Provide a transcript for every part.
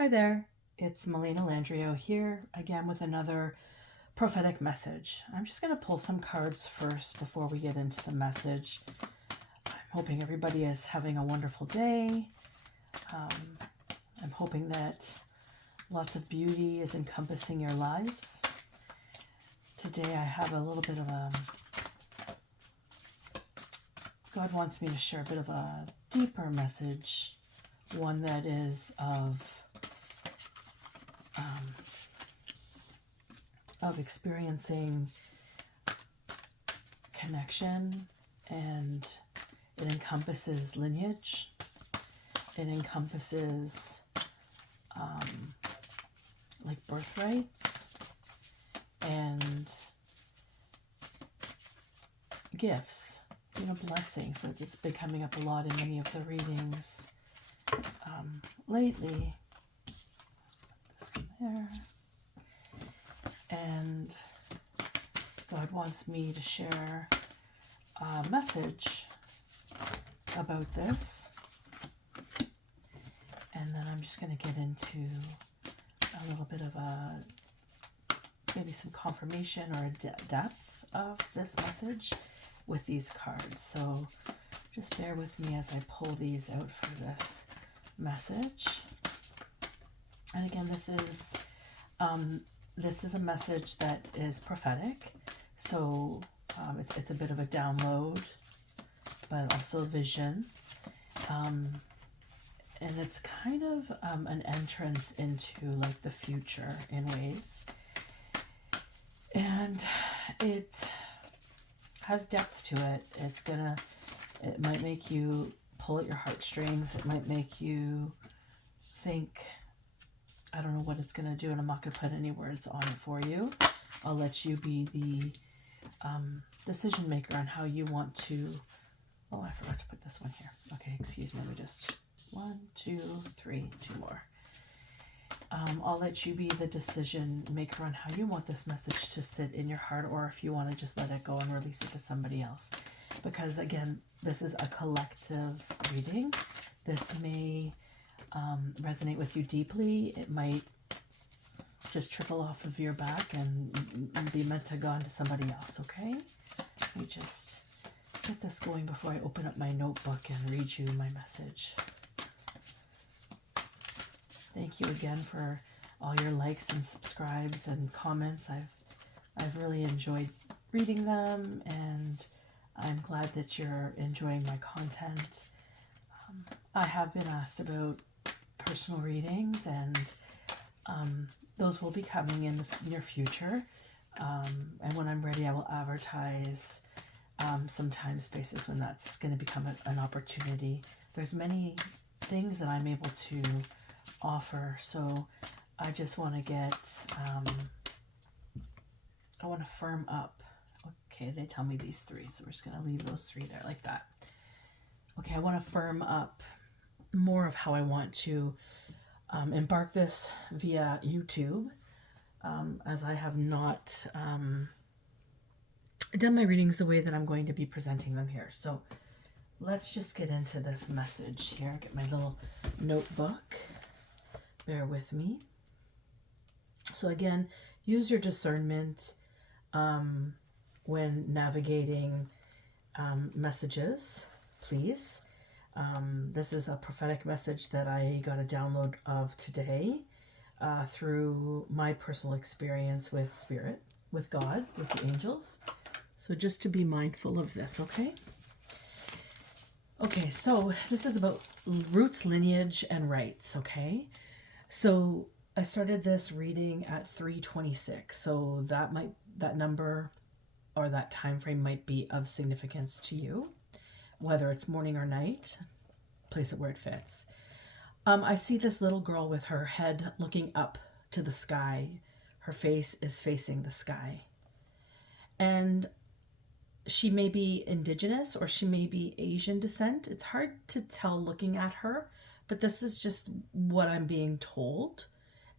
Hi there, it's Melina Landrio here again with another prophetic message. I'm just going to pull some cards first before we get into the message. I'm hoping everybody is having a wonderful day. I'm hoping that lots of beauty is encompassing your lives. Today I have a little bit of God wants me to share a bit of a deeper message, one that is of experiencing connection, and it encompasses lineage. It encompasses like birthrights and gifts, blessings. So it's been coming up a lot in many of the readings lately. Let's put this one there. And God wants me to share a message about this. And then I'm just going to get into a little bit of maybe some confirmation or a depth of this message with these cards. So just bear with me as I pull these out for this message. And again, this is a message that is prophetic, so it's a bit of a download, but also vision, and it's kind of an entrance into like the future in ways, and it has depth to it. It might make you pull at your heartstrings. It might make you think, I don't know what it's going to do, and I'm not going to put any words on it for you. I'll let you be the decision maker on how you want to... Oh, I forgot to put this one here. Okay, excuse me. Let me just... 1, 2, 3, 2 more. I'll let you be the decision maker on how you want this message to sit in your heart, or if you want to just let it go and release it to somebody else. Because, again, this is a collective reading. This may... resonate with you deeply. It might just trickle off of your back and be meant to go on to somebody else, okay? Let me just get this going before I open up my notebook and read you my message. Thank you again for all your likes and subscribes and comments. I've really enjoyed reading them, and I'm glad that you're enjoying my content. I have been asked about personal readings, and those will be coming in the near future, and when I'm ready I will advertise some time spaces when that's going to become an opportunity. There's many things that I'm able to offer, so I just want to I want to firm up. Okay, they tell me these three, so we're just going to leave those three there like that. Okay, I want to firm up more of how I want to embark this via YouTube, as I have not done my readings the way that I'm going to be presenting them here. So let's just get into this message here. Get my little notebook. Bear with me. So again, use your discernment when navigating messages, please. This is a prophetic message that I got a download of today through my personal experience with Spirit, with God, with the angels. So just to be mindful of this, okay? Okay, so this is about roots, lineage, and rights, okay? So I started this reading at 3:26, so that number or that time frame might be of significance to you. Whether it's morning or night, place it where it fits. I see this little girl with her head looking up to the sky. Her face is facing the sky. And she may be indigenous or she may be Asian descent. It's hard to tell looking at her, but this is just what I'm being told,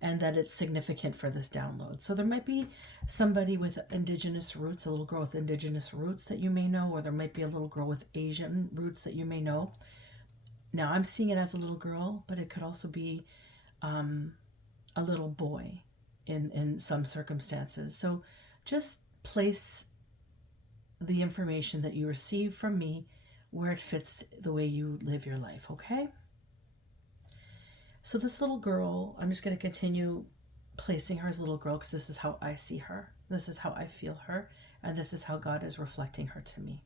and that it's significant for this download. So there might be somebody with indigenous roots, a little girl with indigenous roots that you may know, or there might be a little girl with Asian roots that you may know. Now I'm seeing it as a little girl, but it could also be a little boy in some circumstances. So just place the information that you receive from me where it fits the way you live your life, okay? So this little girl, I'm just going to continue placing her as a little girl because this is how I see her. This is how I feel her. And this is how God is reflecting her to me.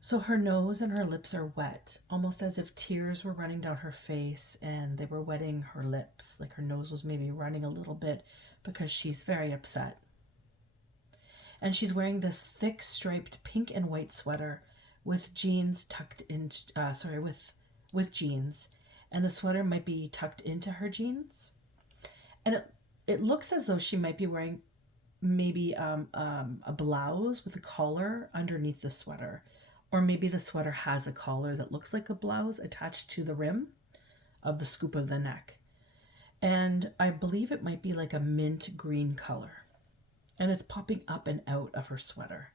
So her nose and her lips are wet, almost as if tears were running down her face and they were wetting her lips. Like her nose was maybe running a little bit because she's very upset. And she's wearing this thick striped pink and white sweater with jeans tucked in, with jeans. And the sweater might be tucked into her jeans. And it looks as though she might be wearing maybe a blouse with a collar underneath the sweater. Or maybe the sweater has a collar that looks like a blouse attached to the rim of the scoop of the neck. And I believe it might be like a mint green color. And it's popping up and out of her sweater.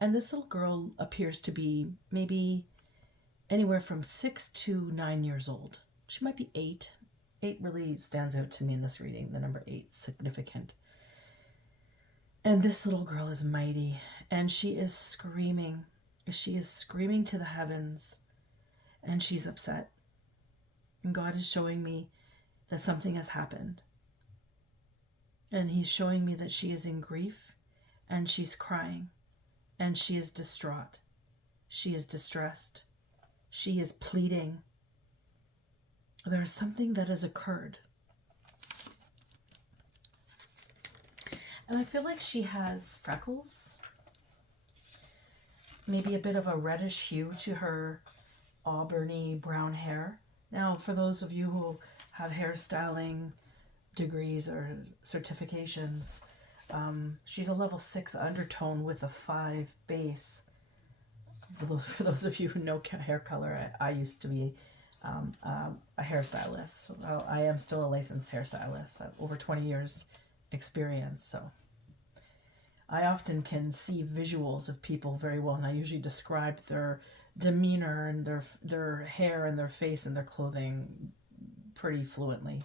And this little girl appears to be maybe anywhere from 6 to 9 years old. She might be 8. 8 really stands out to me in this reading. The number 8 is significant. And this little girl is mighty. And she is screaming. She is screaming to the heavens. And she's upset. And God is showing me that something has happened. And he's showing me that she is in grief. And she's crying. And she is distraught. She is distressed. She is pleading. There is something that has occurred. And I feel like she has freckles. Maybe a bit of a reddish hue to her auburny brown hair. Now, for those of you who have hairstyling degrees or certifications, she's a level 6 undertone with a 5 base. For those of you who know hair color, I used to be a hairstylist. Well, I am still a licensed hairstylist. I have over 20 years experience, so I often can see visuals of people very well, and I usually describe their demeanor and their hair and their face and their clothing pretty fluently.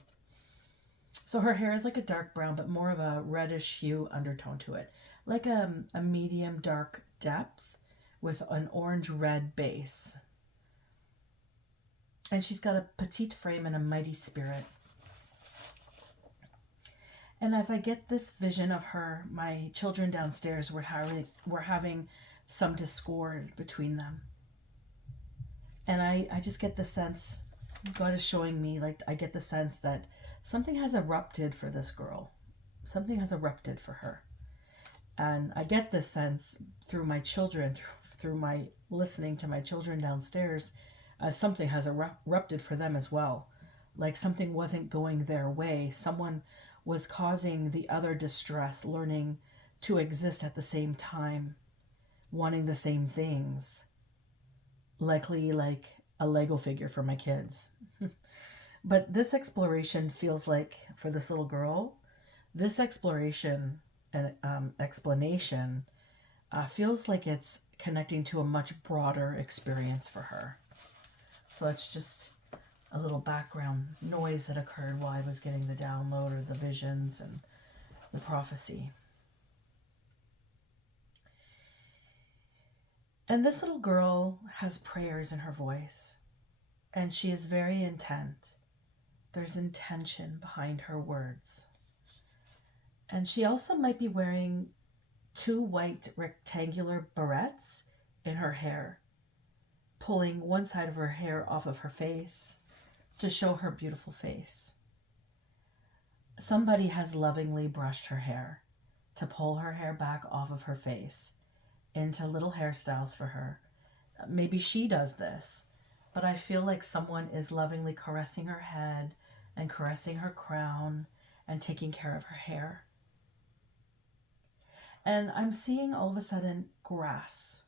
So her hair is like a dark brown, but more of a reddish hue undertone to it, like a medium dark depth with an orange-red base. And she's got a petite frame and a mighty spirit. And as I get this vision of her, my children downstairs were having some discord between them. And I just get the sense, God is showing me, like I get the sense that something has erupted for this girl. Something has erupted for her. And I get this sense through my children, through my listening to my children downstairs, as something has erupted for them as well. Like something wasn't going their way. Someone was causing the other distress, learning to exist at the same time, wanting the same things. Likely like a Lego figure for my kids. But this exploration feels like, for this little girl, this exploration and explanation feels like it's connecting to a much broader experience for her. So that's just a little background noise that occurred while I was getting the download or the visions and the prophecy. And this little girl has prayers in her voice, and she is very intent. There's intention behind her words. And she also might be wearing 2 white rectangular barrettes in her hair, pulling one side of her hair off of her face to show her beautiful face. Somebody has lovingly brushed her hair to pull her hair back off of her face into little hairstyles for her. Maybe she does this, but I feel like someone is lovingly caressing her head and caressing her crown and taking care of her hair. And I'm seeing all of a sudden grass,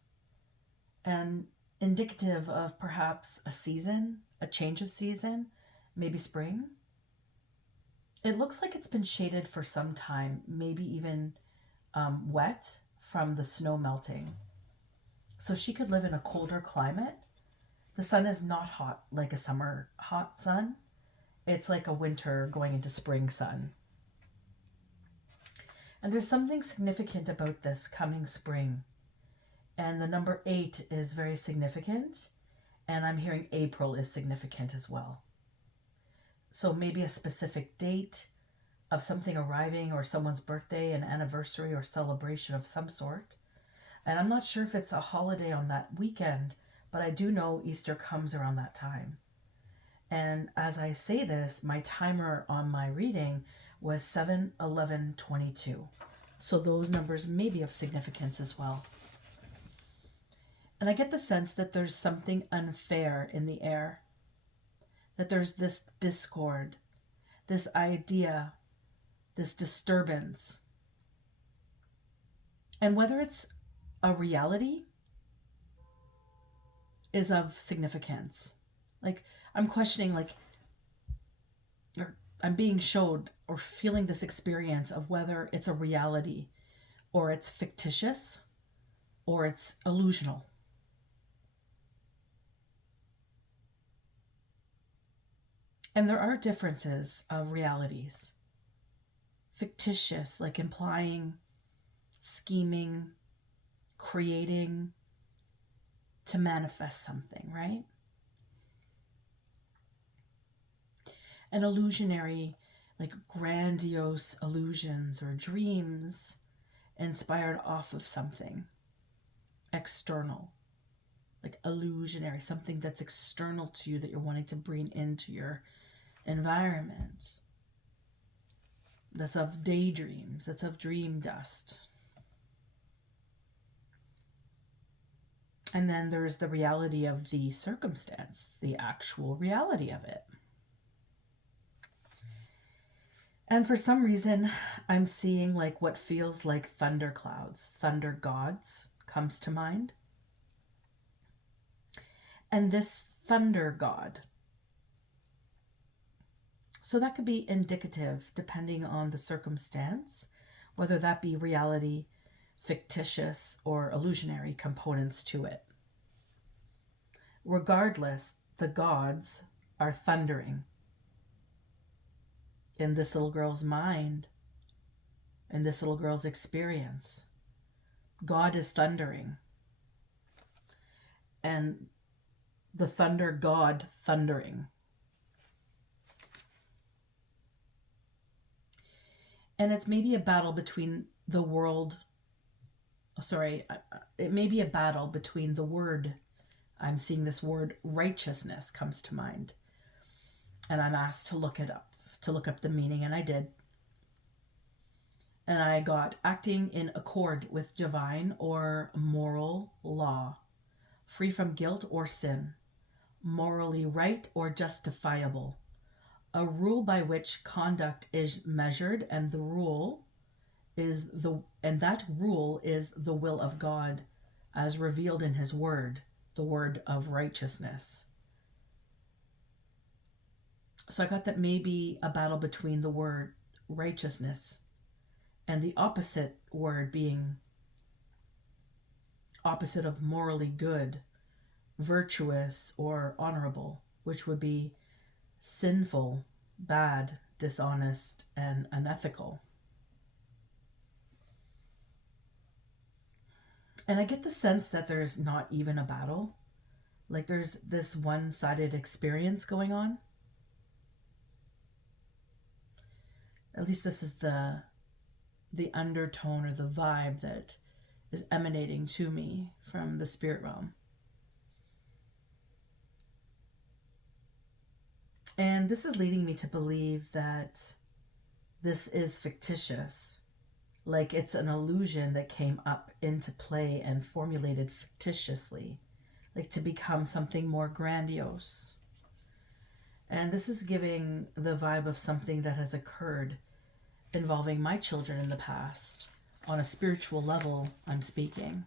and indicative of perhaps a season, a change of season, maybe spring. It looks like it's been shaded for some time, maybe even wet from the snow melting. So she could live in a colder climate. The sun is not hot like a summer hot sun. it's like a winter going into spring sun. And there's something significant about this coming spring. And the number 8 is very significant. And I'm hearing April is significant as well. So maybe a specific date of something arriving, or someone's birthday, an anniversary, or celebration of some sort. And I'm not sure if it's a holiday on that weekend, but I do know Easter comes around that time. And as I say this, my timer on my reading was 7/11/22. So those numbers may be of significance as well. And I get the sense that there's something unfair in the air, that there's this discord, this idea, this disturbance. And whether it's a reality is of significance. Like, I'm questioning, like, or I'm being showed or feeling this experience of whether it's a reality, or it's fictitious, or it's illusional. And there are differences of realities. Fictitious, like implying, scheming, creating to manifest something, right? And illusionary, like grandiose illusions or dreams inspired off of something external, like illusionary, something that's external to you that you're wanting to bring into your environment. That's of daydreams, that's of dream dust. And then there's the reality of the circumstance, the actual reality of it. And for some reason, I'm seeing like what feels like thunderclouds, thunder gods comes to mind. And this thunder god, so that could be indicative depending on the circumstance, whether that be reality, fictitious, or illusionary components to it. Regardless, the gods are thundering in this little girl's mind, in this little girl's experience. God is thundering. And the thunder god thundering. And it's maybe a battle between the world, it may be a battle between the word, I'm seeing this word righteousness comes to mind. And I'm asked to look it up, to look up the meaning, and I did. And I got acting in accord with divine or moral law, free from guilt or sin, morally right or justifiable, a rule by which conduct is measured, and that rule is the will of God as revealed in his word, the word of righteousness. So I got that maybe a battle between the word righteousness and the opposite word being opposite of morally good, virtuous, or honorable, which would be sinful, bad, dishonest, and unethical. And I get the sense that there's not even a battle. Like there's this one-sided experience going on. At least this is the undertone or the vibe that is emanating to me from the spirit realm. And this is leading me to believe that this is fictitious. Like it's an illusion that came up into play and formulated fictitiously, like to become something more grandiose. And this is giving the vibe of something that has occurred involving my children in the past. On a spiritual level, I'm speaking.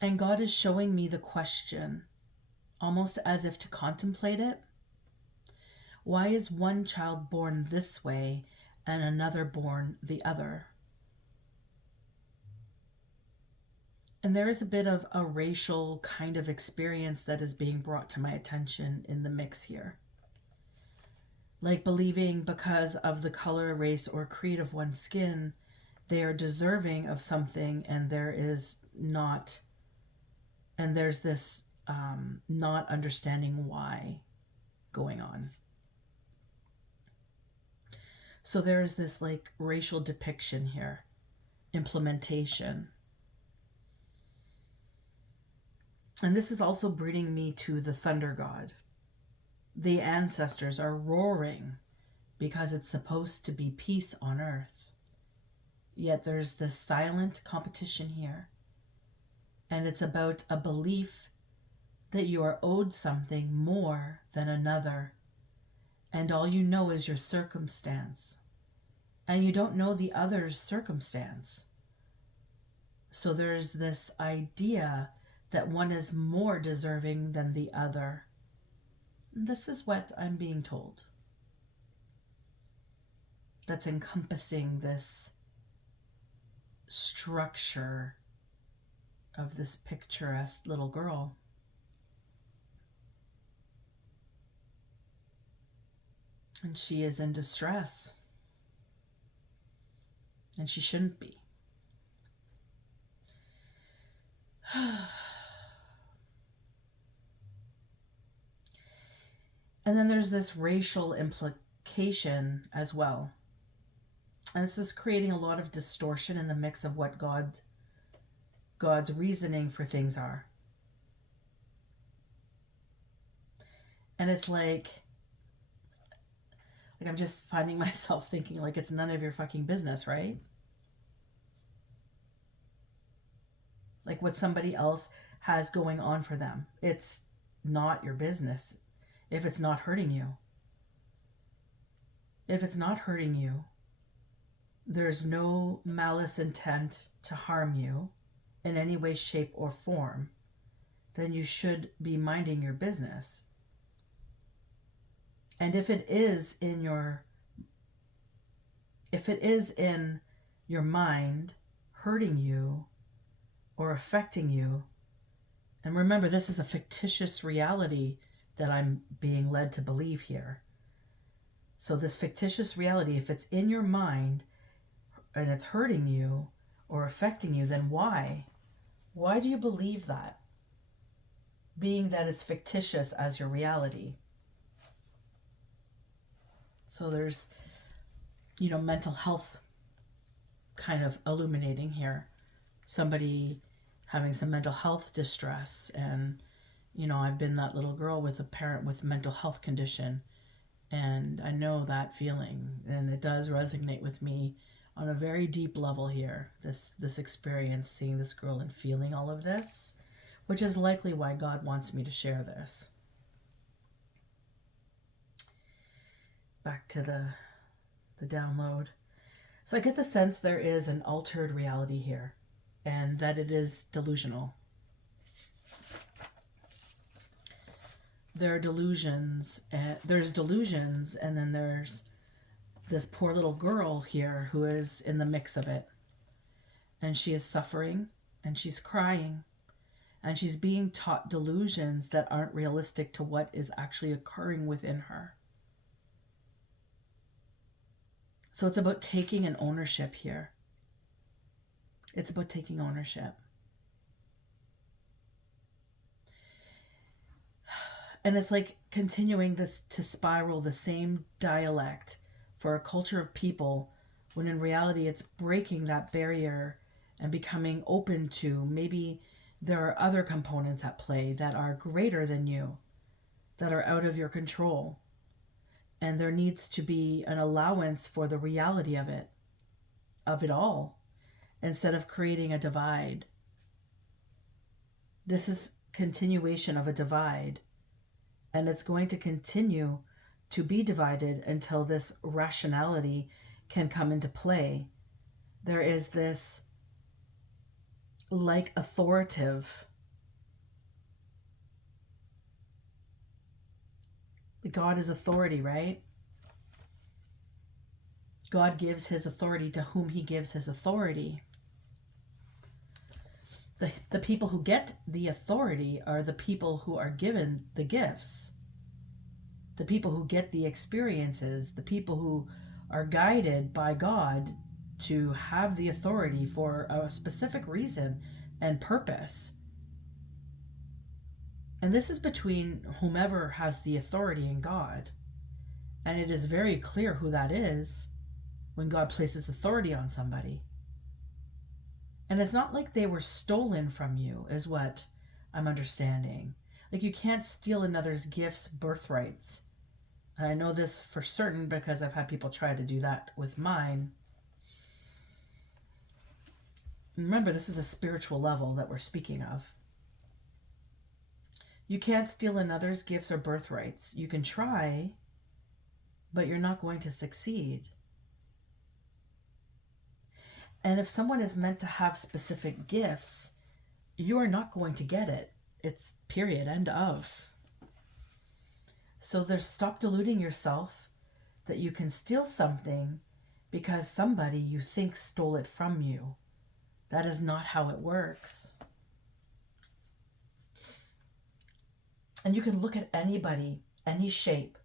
And God is showing me the question, almost as if to contemplate it. Why is one child born this way and another born the other? And there is a bit of a racial kind of experience that is being brought to my attention in the mix here. Like believing because of the color, race, or creed of one's skin, they are deserving of something, and there's this not understanding why going on. So there is this like racial depiction here, implementation. And this is also bringing me to the thunder god. The ancestors are roaring because it's supposed to be peace on earth. Yet there's this silent competition here. And it's about a belief that you are owed something more than another. And all you know is your circumstance. And you don't know the other's circumstance. So there's this idea that one is more deserving than the other. This is what I'm being told. That's encompassing this structure of this picturesque little girl. And she is in distress. And she shouldn't be. And then there's this racial implication as well. And this is creating a lot of distortion in the mix of what God's reasoning for things are. And it's like I'm just finding myself thinking like it's none of your fucking business, right? Like what somebody else has going on for them. It's not your business if it's not hurting you. If it's not hurting you, there's no malice intent to harm you in any way, shape, or form, then you should be minding your business. And if it is in your mind hurting you or affecting you, and remember, this is a fictitious reality that I'm being led to believe here. So this fictitious reality, if it's in your mind and it's hurting you or affecting you, then why? Why do you believe that? Being that it's fictitious as your reality. So there's, mental health kind of illuminating here. Somebody having some mental health distress. And, I've been that little girl with a parent with mental health condition. And I know that feeling. And it does resonate with me on a very deep level here. This experience, seeing this girl and feeling all of this, which is likely why God wants me to share this. Back to the download. So I get the sense there is an altered reality here and that it is delusional. There are delusions, and there's delusions, and then there's this poor little girl here who is in the mix of it. And she is suffering and she's crying and she's being taught delusions that aren't realistic to what is actually occurring within her. So it's about taking an ownership here. It's about taking ownership. And it's like continuing this to spiral the same dialect for a culture of people when in reality it's breaking that barrier and becoming open to maybe there are other components at play that are greater than you, that are out of your control. And there needs to be an allowance for the reality of it all, instead of creating a divide. This is continuation of a divide, and it's going to continue to be divided until this rationality can come into play. There is this like authoritative. God is authority, right? God gives his authority to whom he gives his authority. The people who get the authority are the people who are given the gifts, the people who get the experiences, the people who are guided by God to have the authority for a specific reason and purpose. And this is between whomever has the authority and God. And it is very clear who that is when God places authority on somebody. And it's not like they were stolen from you, is what I'm understanding. Like, you can't steal another's gifts, birthrights. And I know this for certain because I've had people try to do that with mine. Remember, this is a spiritual level that we're speaking of. You can't steal another's gifts or birthrights. You can try, but you're not going to succeed. And if someone is meant to have specific gifts, you are not going to get it. It's period, end of. So stop deluding yourself that you can steal something because somebody you think stole it from you. That is not how it works. And you can look at anybody, any shape,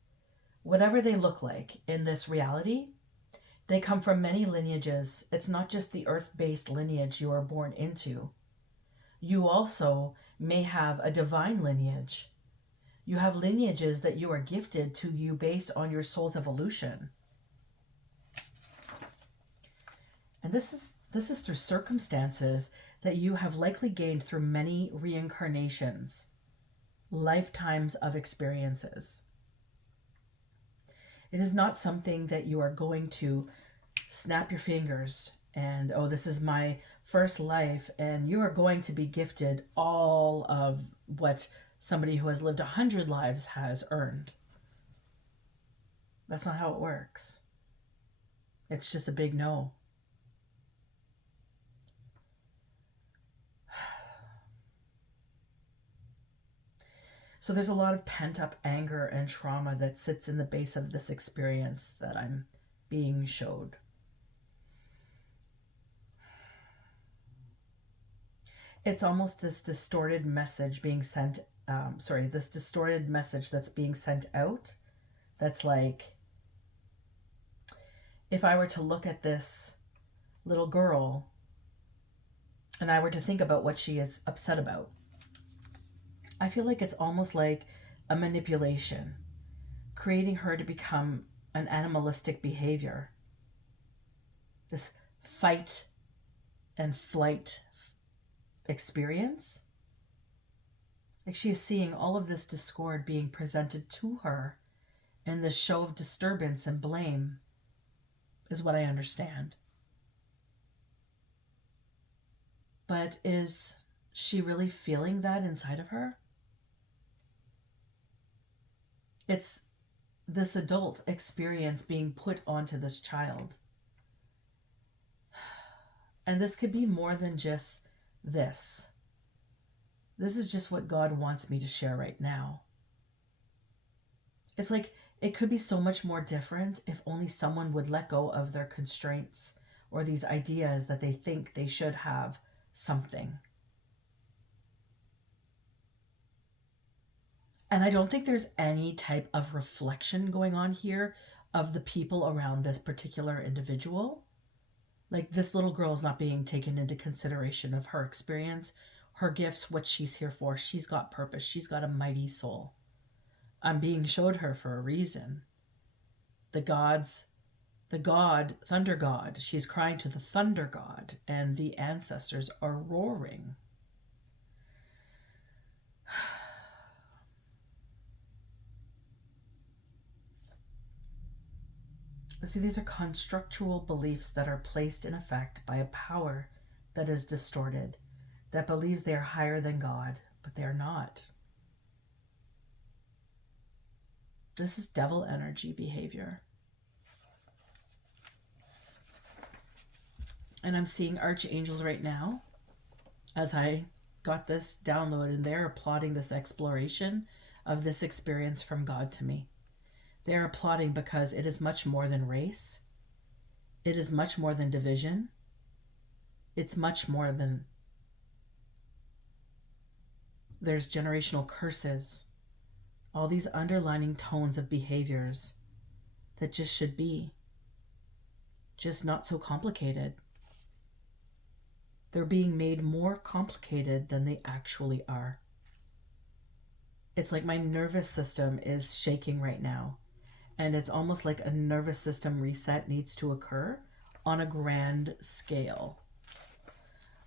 whatever they look like in this reality. They come from many lineages. It's not just the earth-based lineage you are born into. You also may have a divine lineage. You have lineages that you are gifted to you based on your soul's evolution. And this is through circumstances that you have likely gained through many reincarnations, lifetimes of experiences. It is not something that you are going to snap your fingers and, oh, this is my first life, and you are going to be gifted all of what somebody who has lived 100 lives has earned. That's not how it works. It's just a big no. So there's a lot of pent-up anger and trauma that sits in the base of this experience that I'm being showed. It's almost this distorted message being sent, this distorted message that's being sent out. That's like, if I were to look at this little girl and I were to think about what she is upset about, I feel like it's almost like a manipulation, creating her to become an animalistic behavior. This fight and flight experience. Like, she is seeing all of this discord being presented to her in this show of disturbance and blame, is what I understand. But is she really feeling that inside of her? It's this adult experience being put onto this child. And this could be more than just this. This is just what God wants me to share right now. It's like it could be so much more different if only someone would let go of their constraints or these ideas that they think they should have something. And I don't think there's any type of reflection going on here of the people around this particular individual. Like, this little girl is not being taken into consideration of her experience, her gifts, what she's here for. She's got purpose. She's got a mighty soul. I'm being showed her for a reason. The thunder god, she's crying to the thunder god, and the ancestors are roaring. See, these are constructual beliefs that are placed in effect by a power that is distorted, that believes they are higher than God, but they are not. This is devil energy behavior. And I'm seeing archangels right now as I got this download, and they're applauding this exploration of this experience from God to me. They are applauding because it is much more than race. It is much more than division. It's much more than There's generational curses, all these underlining tones of behaviors that just should be, just not so complicated. They're being made more complicated than they actually are. It's like my nervous system is shaking right now. And it's almost like a nervous system reset needs to occur on a grand scale.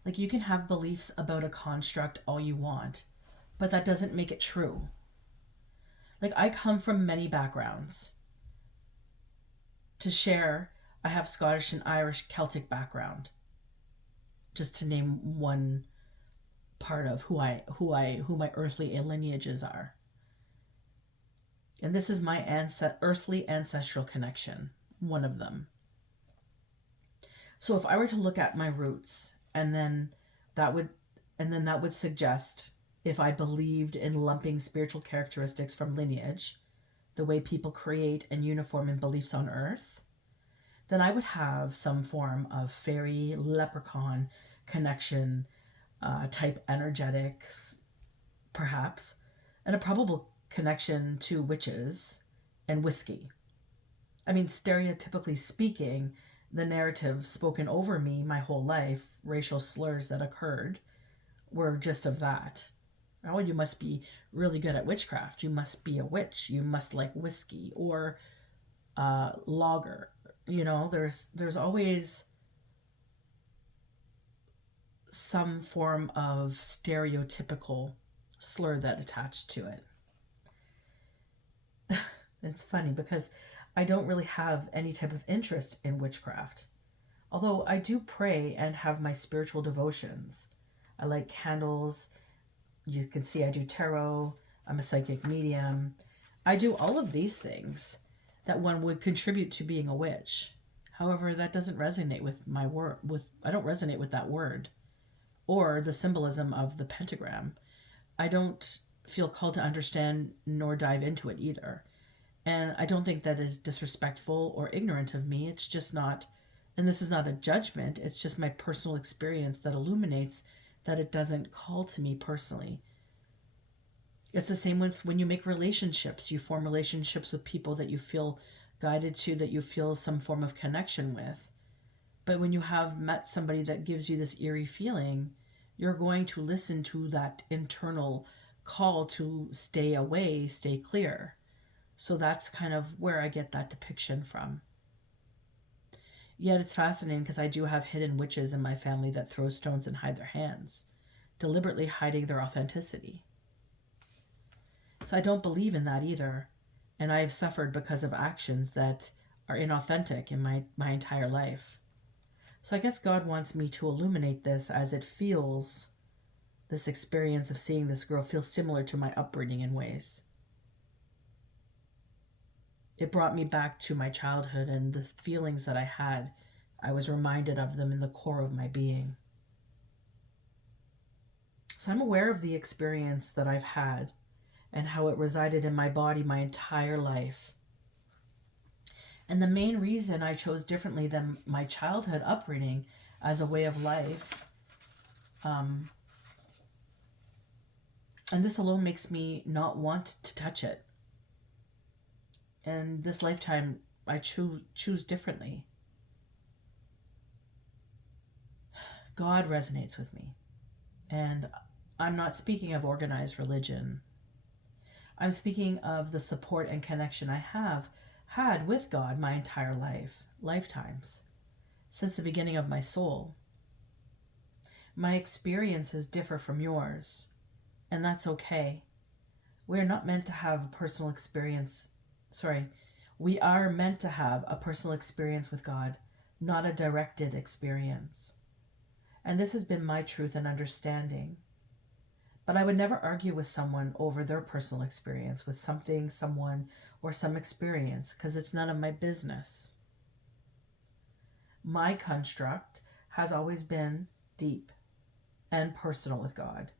Like, you can have beliefs about a construct all you want, but that doesn't make it true. Like, I come from many backgrounds. To share, I have Scottish and Irish Celtic background, just to name one part of who my earthly lineages are. And this is my earthly ancestral connection, one of them. So if I were to look at my roots, and then that would suggest, if I believed in lumping spiritual characteristics from lineage, the way people create and uniform in beliefs on earth, then I would have some form of fairy, leprechaun connection, type energetics, perhaps, and a probable connection to witches and whiskey. I mean, stereotypically speaking, the narrative spoken over me my whole life, racial slurs that occurred, were just of that. Oh, you must be really good at witchcraft. You must be a witch. You must like whiskey or lager. You know, there's always some form of stereotypical slur that attached to it. It's funny because I don't really have any type of interest in witchcraft. Although I do pray and have my spiritual devotions. I light candles. You can see I do tarot. I'm a psychic medium. I do all of these things that one would contribute to being a witch. However, that doesn't resonate with my word. I don't resonate with that word or the symbolism of the pentagram. I don't feel called to understand nor dive into it either. And I don't think that is disrespectful or ignorant of me. It's just not, and this is not a judgment, it's just my personal experience that illuminates that it doesn't call to me personally. It's the same with when you make relationships. You form relationships with people that you feel guided to, that you feel some form of connection with. But when you have met somebody that gives you this eerie feeling, you're going to listen to that internal call to stay away, stay clear. So that's kind of where I get that depiction from. Yet it's fascinating because I do have hidden witches in my family that throw stones and hide their hands, deliberately hiding their authenticity. So I don't believe in that either. And I have suffered because of actions that are inauthentic in my entire life. So I guess God wants me to illuminate this as it feels, this experience of seeing this girl feels similar to my upbringing in ways. It brought me back to my childhood and the feelings that I had. I was reminded of them in the core of my being. So I'm aware of the experience that I've had and how it resided in my body my entire life. And the main reason I chose differently than my childhood upbringing as a way of life, and this alone makes me not want to touch it. And this lifetime, I choose differently. God resonates with me. And I'm not speaking of organized religion. I'm speaking of the support and connection I have had with God my entire lifetimes, since the beginning of my soul. My experiences differ from yours, and that's okay. We are not meant to have a personal experience. We are meant to have a personal experience with God, not a directed experience. And this has been my truth and understanding. But I would never argue with someone over their personal experience with something, someone, or some experience, because it's none of my business. My construct has always been deep and personal with God,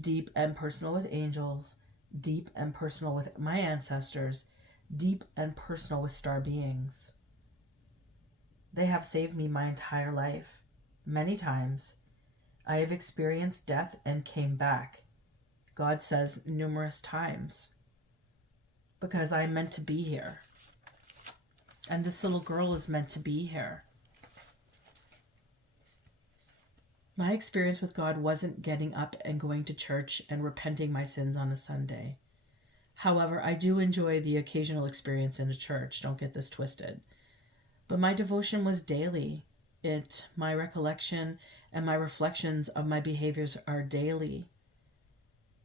deep and personal with angels, deep and personal with my ancestors, deep and personal with star beings. They have saved me my entire life. Many times, I have experienced death and came back God says numerous times, because I'm meant to be here. And this little girl is meant to be here. My experience with God wasn't getting up and going to church and repenting my sins on a Sunday. However, I do enjoy the occasional experience in a church, don't get this twisted. But my devotion was daily. My recollection and my reflections of my behaviors are daily.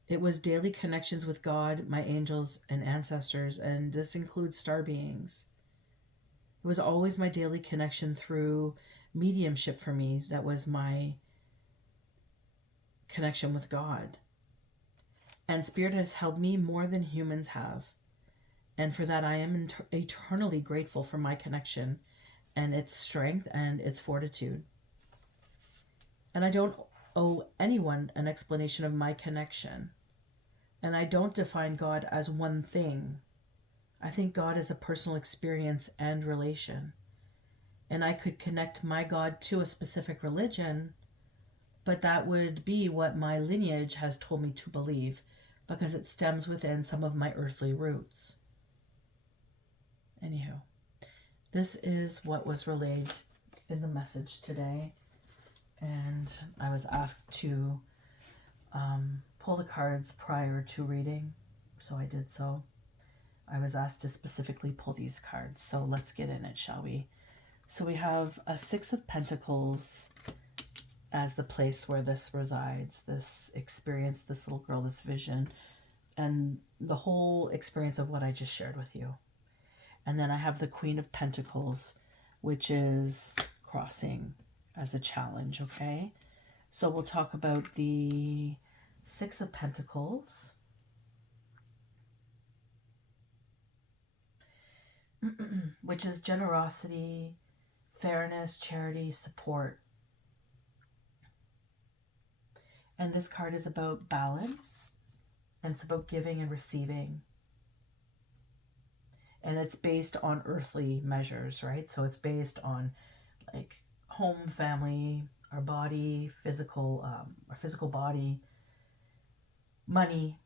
It was daily connections with God, my angels, and ancestors, and this includes star beings. It was always my daily connection through mediumship for me. That was my connection with God. And Spirit has held me more than humans have. And for that, I am eternally grateful for my connection and its strength and its fortitude. And I don't owe anyone an explanation of my connection. And I don't define God as one thing. I think God is a personal experience and relation. And I could connect my God to a specific religion, but that would be what my lineage has told me to believe, because it stems within some of my earthly roots. Anywho, this is what was relayed in the message today. And I was asked to pull the cards prior to reading, so I did so. I was asked to specifically pull these cards, so let's get in it, shall we? So we have a Six of Pentacles as the place where this resides, this experience, this little girl, this vision, and the whole experience of what I just shared with you. And then I have the Queen of Pentacles, which is crossing as a challenge, okay? So we'll talk about the Six of Pentacles. Which is generosity, fairness, charity, support. And this card is about balance, and it's about giving and receiving. And it's based on earthly measures, right? So it's based on like home, family, our body, our physical body, money.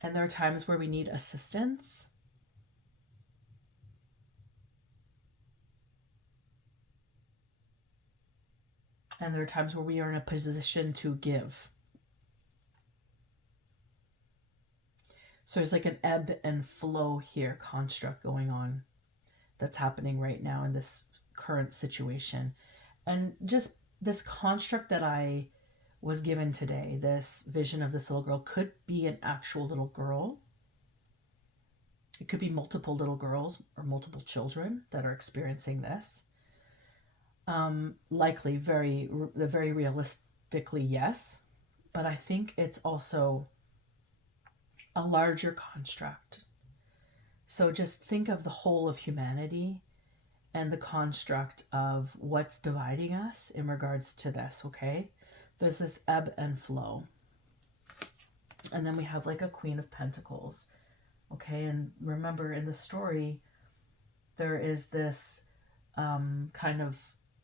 And there are times where we need assistance. And there are times where we are in a position to give. So there's like an ebb and flow here construct going on that's happening right now in this current situation. And just this construct that I was given today, this vision of this little girl, could be an actual little girl. It could be multiple little girls or multiple children that are experiencing this. Likely, very realistically, yes. But I think it's also a larger construct. So just think of the whole of humanity and the construct of what's dividing us in regards to this, okay? There's this ebb and flow. And then we have like a Queen of Pentacles, okay? And remember, in the story, there is this kind of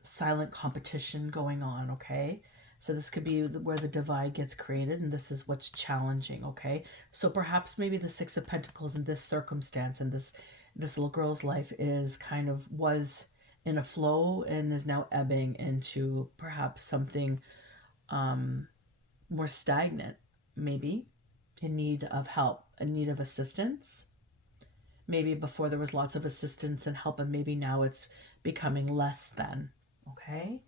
silent competition going on, okay? So this could be where the divide gets created, and this is what's challenging, okay? So perhaps maybe the Six of Pentacles in this circumstance and this little girl's life was in a flow and is now ebbing into perhaps something more stagnant, maybe in need of help, in need of assistance. Maybe before there was lots of assistance and help, and maybe now it's becoming less than, okay?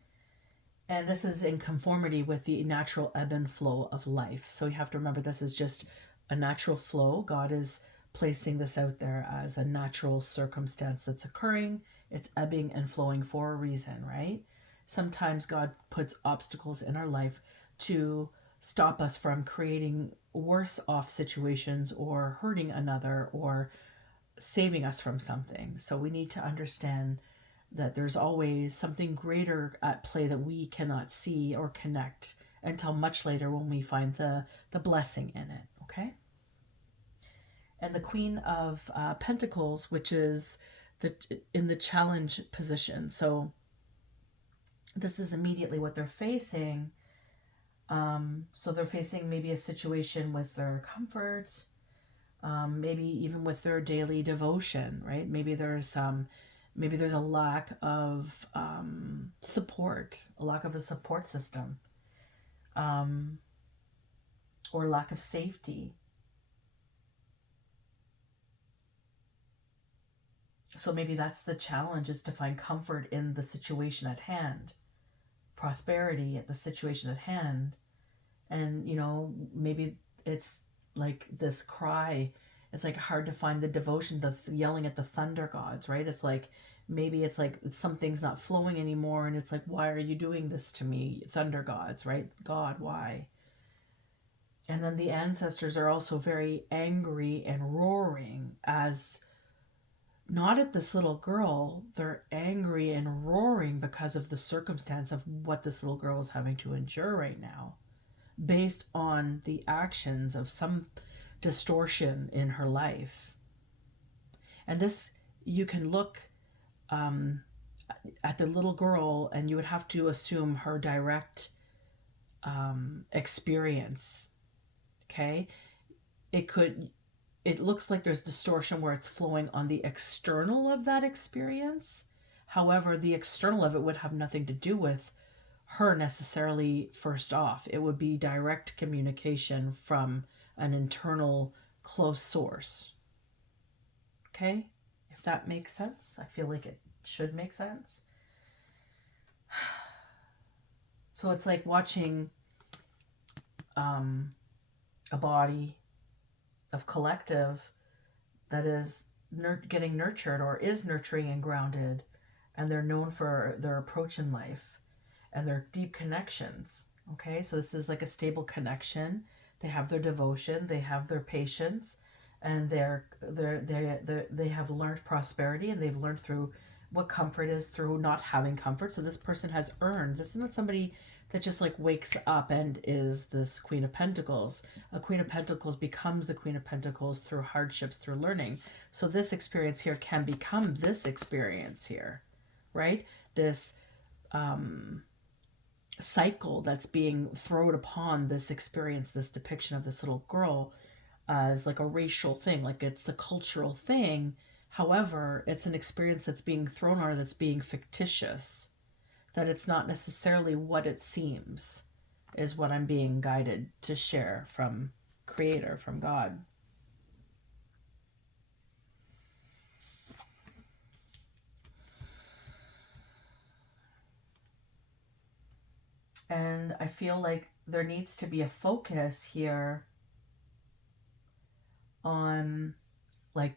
And this is in conformity with the natural ebb and flow of life. So you have to remember, this is just a natural flow. God is placing this out there as a natural circumstance that's occurring. It's ebbing and flowing for a reason, right? Sometimes God puts obstacles in our life to stop us from creating worse off situations or hurting another or saving us from something. So we need to understand that there's always something greater at play that we cannot see or connect until much later when we find the blessing in it, okay? And the Queen of Pentacles, which is in the challenge position. So this is immediately what they're facing. So they're facing maybe a situation with their comfort, maybe even with their daily devotion, right? Maybe there's a lack of support, a lack of a support system, or lack of safety. So maybe that's the challenge, is to find comfort in the situation at hand, prosperity at the situation at hand. And, maybe it's like this cry. It's like hard to find the devotion, the yelling at the thunder gods, right? It's like, maybe it's like something's not flowing anymore. And it's like, why are you doing this to me, thunder gods, right? God, why? And then the ancestors are also very angry and roaring, as not at this little girl. They're angry and roaring because of the circumstance of what this little girl is having to endure right now, based on the actions of some distortion in her life. And this, you can look at the little girl, and you would have to assume her direct experience. Okay, it looks like there's distortion where it's flowing on the external of that experience. However, the external of it would have nothing to do with her necessarily. First off, it would be direct communication from an internal close source. Okay, if that makes sense. I feel like it should make sense. So it's like watching a body of collective that is getting nurtured, or is nurturing and grounded, and they're known for their approach in life and their deep connections. Okay, so this is like a stable connection. They have their devotion, they have their patience, and they have learned prosperity, and they've learned through what comfort is through not having comfort. So this person has earned. This is not somebody that just like wakes up and is this Queen of Pentacles. A Queen of Pentacles becomes the Queen of Pentacles through hardships, through learning. So this experience here can become this experience here, right? This cycle that's being thrown upon this experience, this depiction of this little girl, as like a racial thing, like it's a cultural thing. However, it's an experience that's being thrown on her, that's being fictitious, that it's not necessarily what it seems, is what I'm being guided to share from Creator, from God. And I feel like there needs to be a focus here on, like,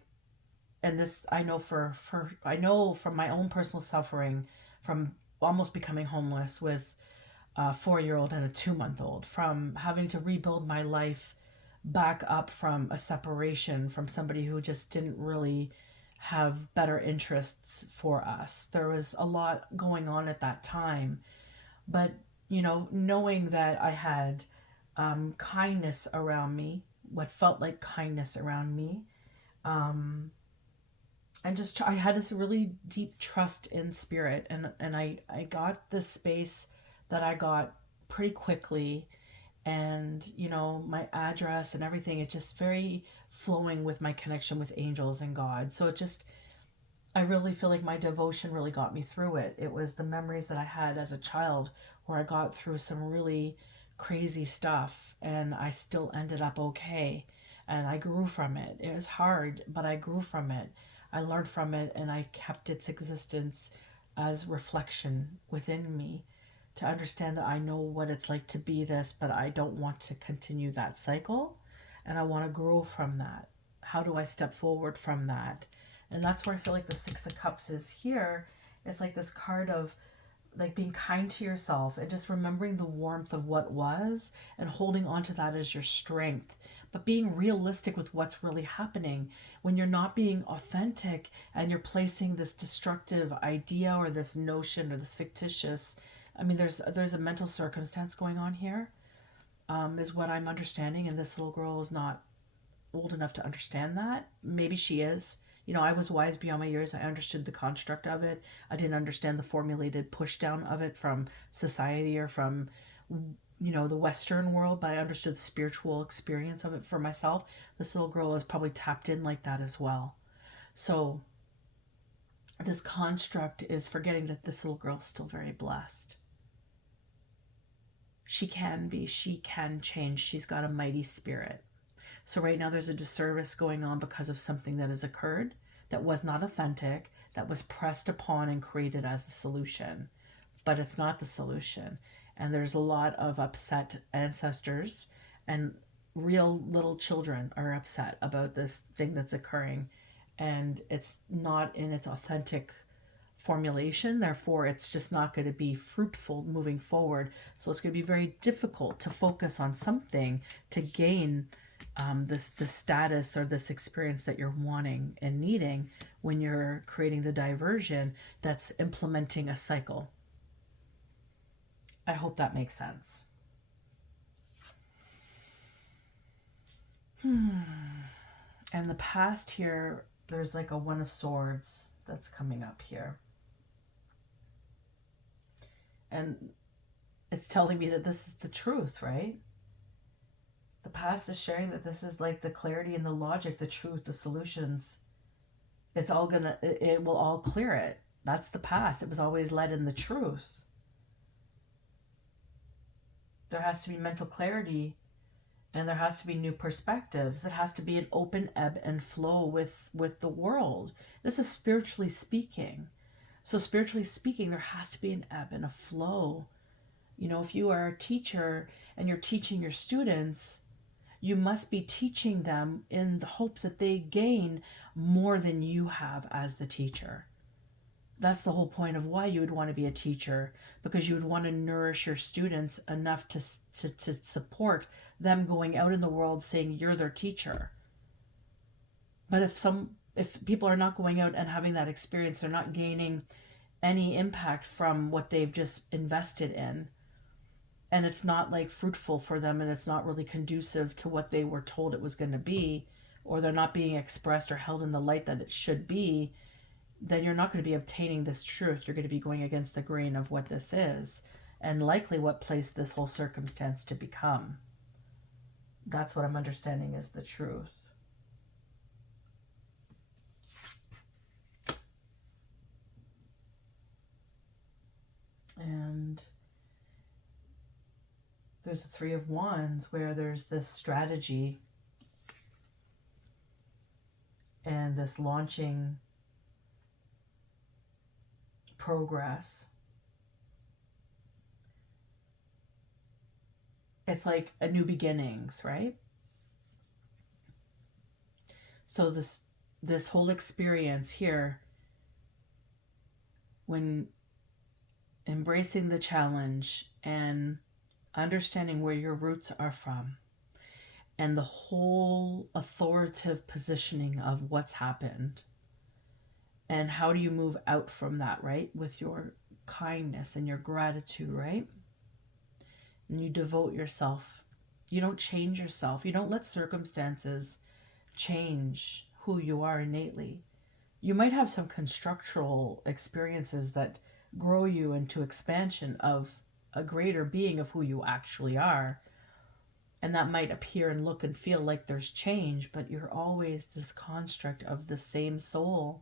and this I know I know from my own personal suffering, from almost becoming homeless with a 4-year-old and a 2-month-old, from having to rebuild my life back up from a separation from somebody who just didn't really have better interests for us. There was a lot going on at that time, but knowing that I had kindness around me, what felt like kindness around me, and just I had this really deep trust in spirit, and I got this space that I got pretty quickly, and my address and everything, it's just very flowing with my connection with angels and God. So I really feel like my devotion really got me through it. It was the memories that I had as a child where I got through some really crazy stuff, and I still ended up okay, and I grew from it. It was hard, but I grew from it. I learned from it, and I kept its existence as reflection within me, to understand that I know what it's like to be this, but I don't want to continue that cycle, and I want to grow from that. How do I step forward from that? And that's where I feel like the Six of Cups is here. It's like this card of like being kind to yourself and just remembering the warmth of what was and holding on to that as your strength, but being realistic with what's really happening. When you're not being authentic and you're placing this destructive idea or this notion or this fictitious, I mean, there's a mental circumstance going on here, is what I'm understanding, and this little girl is not old enough to understand that. Maybe she is. I was wise beyond my years. I understood the construct of it. I didn't understand the formulated push down of it from society or from, the Western world, but I understood the spiritual experience of it for myself. This little girl is probably tapped in like that as well. So this construct is forgetting that this little girl is still very blessed. She can change. She's got a mighty spirit. So right now there's a disservice going on because of something that has occurred that was not authentic, that was pressed upon and created as the solution, but it's not the solution. And there's a lot of upset ancestors, and real little children are upset about this thing that's occurring, and it's not in its authentic formulation. Therefore, it's just not going to be fruitful moving forward. So it's going to be very difficult to focus on something to gain this status or this experience that you're wanting and needing when you're creating the diversion that's implementing a cycle. I hope that makes sense. And the past here, there's like a One of Swords that's coming up here. And it's telling me that this is the truth, right? The past is sharing that this is like the clarity and the logic, the truth, the solutions. It will all clear it. That's the past. It was always led in the truth. There has to be mental clarity, and there has to be new perspectives. It has to be an open ebb and flow with the world. This is spiritually speaking. So spiritually speaking, there has to be an ebb and a flow. If you are a teacher and you're teaching your students, you must be teaching them in the hopes that they gain more than you have as the teacher. That's the whole point of why you would want to be a teacher, because you would want to nourish your students enough to support them going out in the world saying you're their teacher. But if people are not going out and having that experience, they're not gaining any impact from what they've just invested in. And it's not like fruitful for them, and it's not really conducive to what they were told it was going to be, or they're not being expressed or held in the light that it should be, then you're not going to be obtaining this truth. You're going to be going against the grain of what this is, and likely what placed this whole circumstance to become. That's what I'm understanding is the truth. And there's a Three of Wands where there's this strategy and this launching progress. It's like a new beginnings, right? So this whole experience here, when embracing the challenge and understanding where your roots are from, and the whole authoritative positioning of what's happened, and how do you move out from that, right? With your kindness and your gratitude, right? And you devote yourself. You don't change yourself. You don't let circumstances change who you are innately. You might have some constructural experiences that grow you into expansion of a greater being of who you actually are. And that might appear and look and feel like there's change, but you're always this construct of the same soul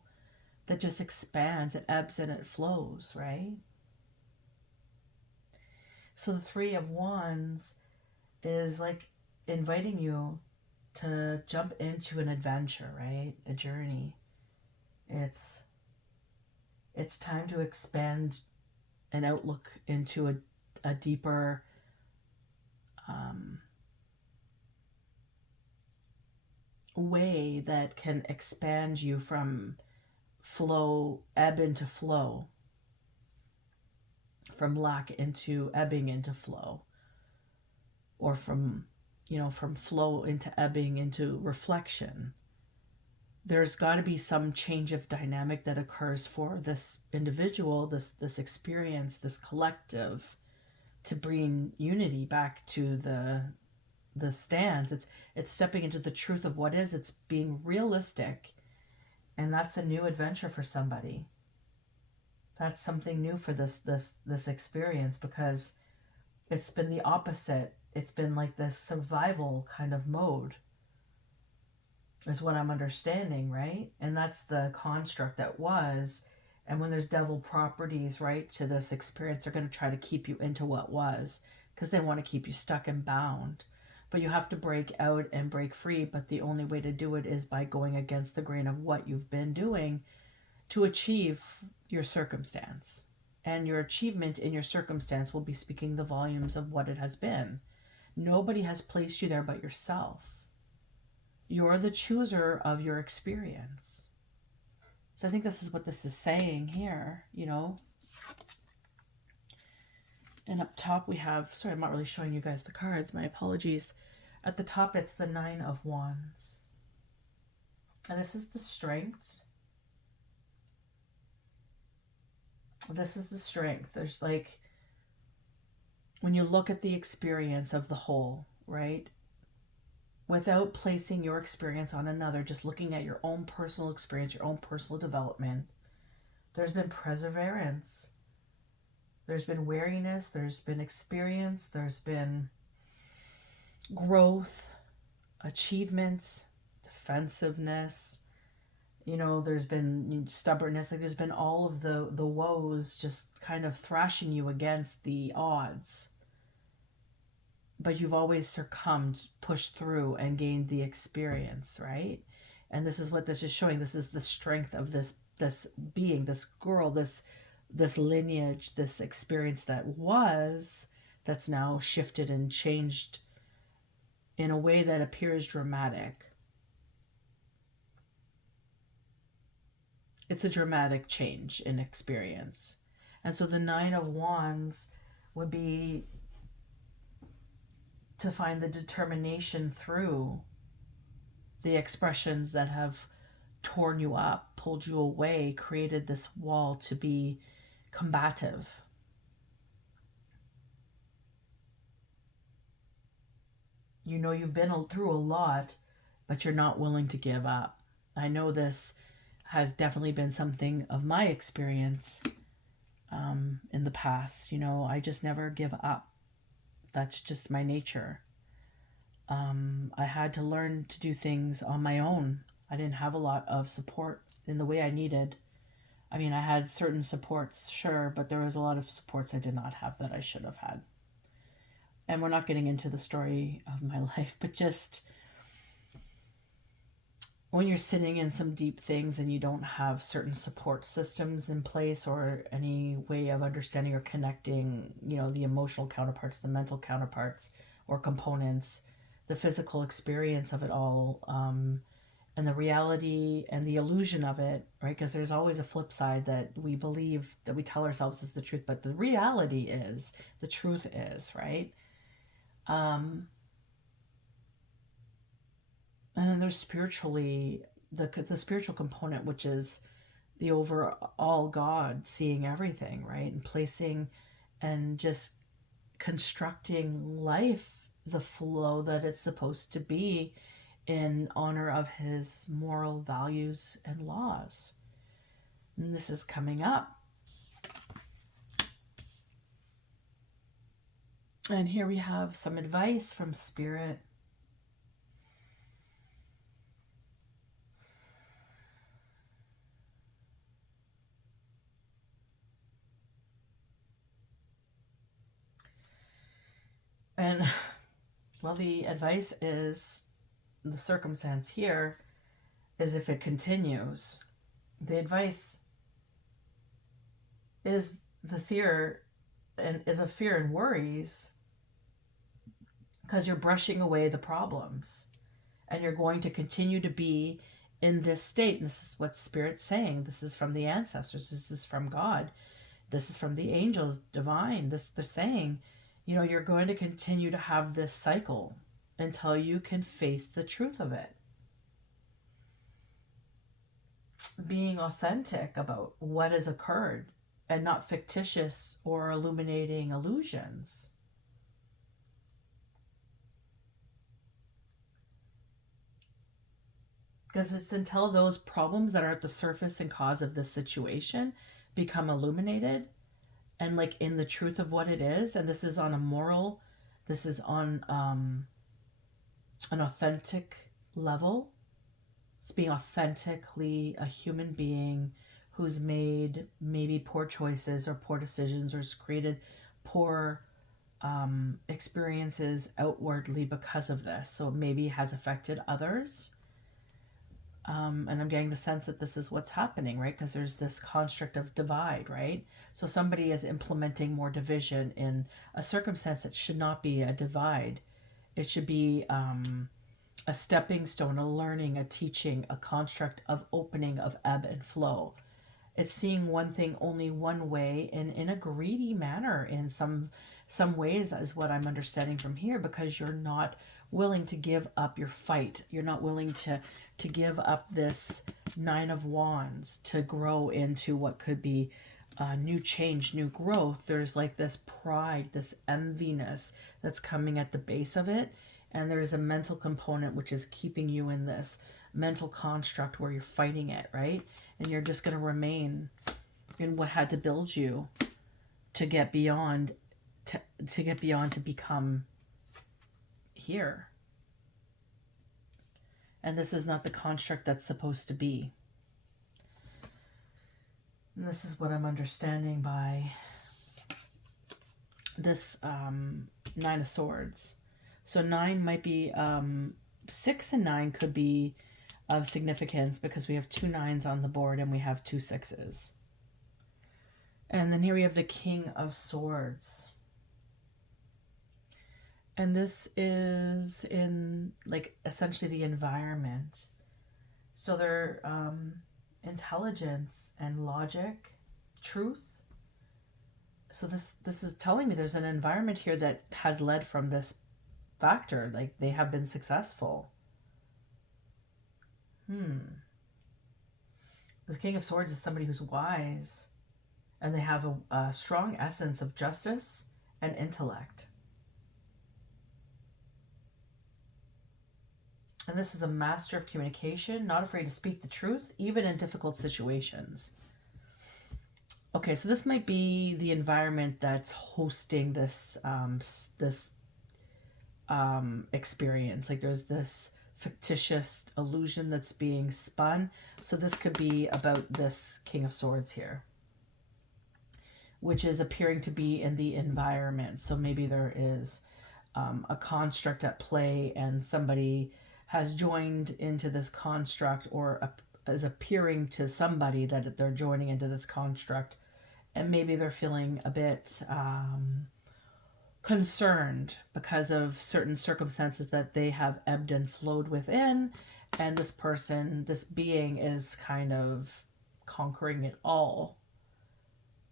that just expands, it ebbs and it flows, right? So the Three of Wands is like inviting you to jump into an adventure, right? A journey. It's time to expand an outlook into a deeper way that can expand you from ebb into flow, from lack into ebbing into flow, or from flow into ebbing into reflection. There's got to be some change of dynamic that occurs for this individual, this experience, this collective, to bring unity back to the stands. It's stepping into the truth of what is. It's being realistic And that's a new adventure for somebody. That's something new for this experience, because it's been the opposite. It's been like this survival kind of mode, is what I'm understanding, right? And that's the construct that was. And when there's devil properties, right, to this experience, they're going to try to keep you into what was, because they want to keep you stuck and bound. But you have to break out and break free. But the only way to do it is by going against the grain of what you've been doing to achieve your circumstance. And your achievement in your circumstance will be speaking the volumes of what it has been. Nobody has placed you there but yourself. You're the chooser of your experience. So I think this is what this is saying here, you know. And up top we have, sorry, I'm not really showing you guys the cards, my apologies. At the top it's the 9 of Wands. And this is the strength. This is the strength. There's like, when you look at the experience of the whole, right? Without placing your experience on another, just looking at your own personal experience, your own personal development, there's been perseverance. There's been wariness. There's been experience. There's been growth, achievements, defensiveness. You know, there's been stubbornness. Like, there's been all of the woes just kind of thrashing you against the odds. But you've always succumbed, pushed through, and gained the experience, right? And this is what this is showing. This is the strength of this being, this girl, this lineage, this experience that's now shifted and changed in a way that appears dramatic. It's a dramatic change in experience. And so the 9 of Wands would be to find the determination through the expressions that have torn you up, pulled you away, created this wall to be combative. You know, you've been through a lot, but you're not willing to give up. I know this has definitely been something of my experience in the past. You know, I just never give up. That's just my nature. I had to learn to do things on my own. I didn't have a lot of support in the way I needed. I mean, I had certain supports, sure, but there was a lot of supports I did not have that I should have had. And we're not getting into the story of my life, but just when you're sitting in some deep things and you don't have certain support systems in place or any way of understanding or connecting, you know, the emotional counterparts, the mental counterparts or components, the physical experience of it all, and the reality and the illusion of it, right? Because there's always a flip side that we believe, that we tell ourselves is the truth, but the reality is, the truth is, right? And then there's spiritually, the spiritual component, which is the overall God seeing everything, right? And placing and just constructing life the flow that it's supposed to be in honor of his moral values and laws. And this is coming up. And here we have some advice from Spirit. And, well, the advice is, the circumstance here is if it continues. The advice is the fear, and is a fear and worries, because you're brushing away the problems. And you're going to continue to be in this state. And this is what Spirit's saying. This is from the ancestors. This is from God. This is from the angels, divine. They're saying, you know, you're going to continue to have this cycle until you can face the truth of it. Being authentic about what has occurred and not fictitious or illuminating illusions. Because it's until those problems that are at the surface and cause of this situation become illuminated and like in the truth of what it is. And this is on a moral, this is on an authentic level. It's being authentically a human being who's made maybe poor choices or poor decisions or has created poor experiences outwardly because of this. So maybe has affected others. And I'm getting the sense that this is what's happening, right? Because there's this construct of divide, right? So somebody is implementing more division in a circumstance that should not be a divide. It should be a stepping stone, a learning, a teaching, a construct of opening, of ebb and flow. It's seeing one thing only one way and in a greedy manner in some ways is what I'm understanding from here, because you're not willing to give up your fight. You're not willing to give up this Nine of Wands to grow into what could be new change, new growth. There's like this pride, this enviness that's coming at the base of it. And there's a mental component which is keeping you in this mental construct where you're fighting it, right? And you're just going to remain in what had to build you to get beyond, to become here. And this is not the construct that's supposed to be. And this is what I'm understanding by this Nine of Swords. So 9 might be, 6 and 9 could be of significance because we have 2 9s on the board and we have 2 6s. And then here we have the King of Swords. And this is in like essentially the environment. So they're intelligence and logic, truth. So this is telling me there's an environment here that has led from this factor. Like they have been successful. The King of Swords is somebody who's wise, and they have a strong essence of justice and intellect. And this is a master of communication, not afraid to speak the truth, even in difficult situations. Okay, so this might be the environment that's hosting this experience. Like there's this fictitious illusion that's being spun. So this could be about this King of Swords here, which is appearing to be in the environment. So maybe there is a construct at play and somebody has joined into this construct, or is appearing to somebody that they're joining into this construct, and maybe they're feeling a bit concerned because of certain circumstances that they have ebbed and flowed within, and this person, this being, is kind of conquering it all.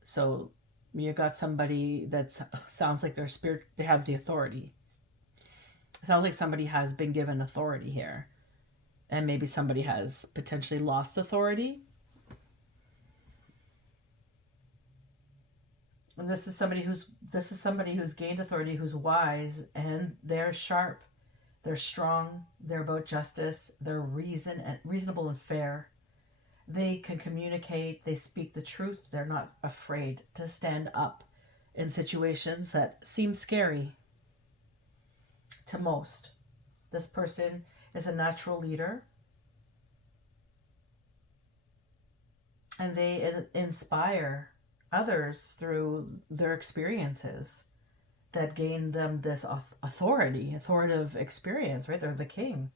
So you got somebody that sounds like they have the authority. It sounds like somebody has been given authority here. And maybe somebody has potentially lost authority. And this is somebody who's gained authority, who's wise, and they're sharp. They're strong. They're about justice. They're reasonable and fair. They can communicate. They speak the truth. They're not afraid to stand up in situations that seem scary to most. This person is a natural leader, and they inspire others through their experiences that gain them this authoritative experience, right? They're the king.